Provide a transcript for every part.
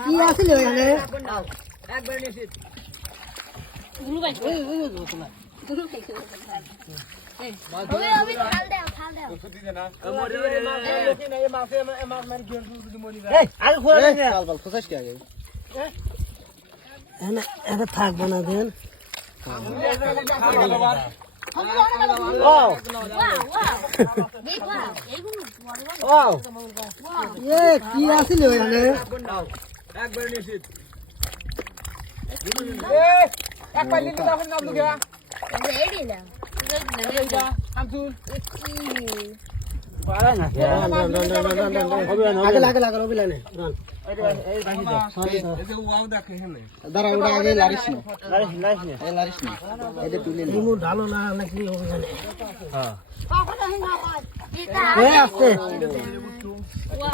কি আছিল এখানে থাকবো না দেন কি আছিল ওখানে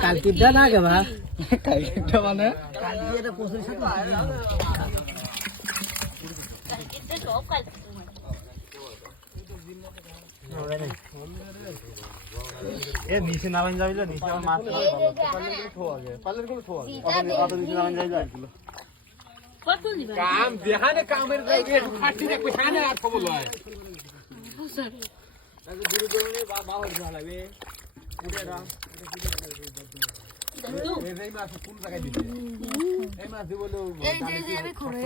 কালকিটা না কে বা কালকিটা মানে নিচে নামেন যাইলে নিচে আমার মাছ কাম দেখানে কামের ফাটি দেখবে খানে আর খবর লয় গুরু গরমে বাবার জ্বালাবে পুরেরা এই মাছ কোন জায়গায় দিবে এই মাছ বলো এই যে আমি খড়ে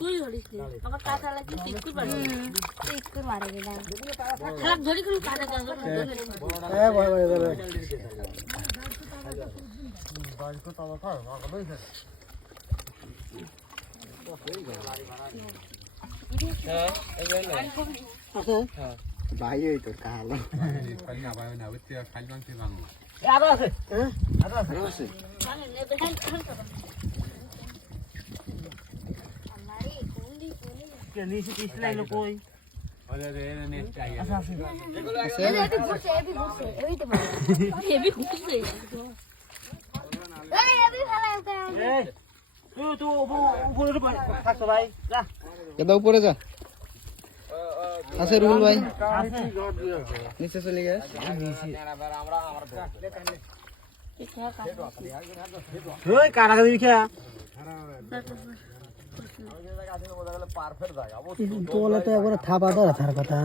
তুই ধরিস আমার কাটা লাগি টিককুর মারে টিককুর মারে না খারাপ ধরি কোন কাটা গঙ্গা এ ভাই ভাই ভাই বাড়ি তো তাও খাও আগলে হ্যাঁ এই হ্যাঁ ভাই এই তো কালো পানি না ভাই না ওতে খাই মাংস বাংলা আরো আছে হ্যাঁ আরো আছে কে নিচে পিছ লাইলো কই ওরে রে নেক্সট আইয়া আচ্ছা আছে এবি ঘুরছে এবি তো এবি ঘুরছে এই এবি ভালো আছে এই তুই উপরে থাকছ ভাই যা কেদা উপরে যা আছে রুল ভাই নিচে চলে গেছে ওই কারাগা দিখা পারফেক্ট জায়গা তোলা তো একবার থাপা দাও থার কথা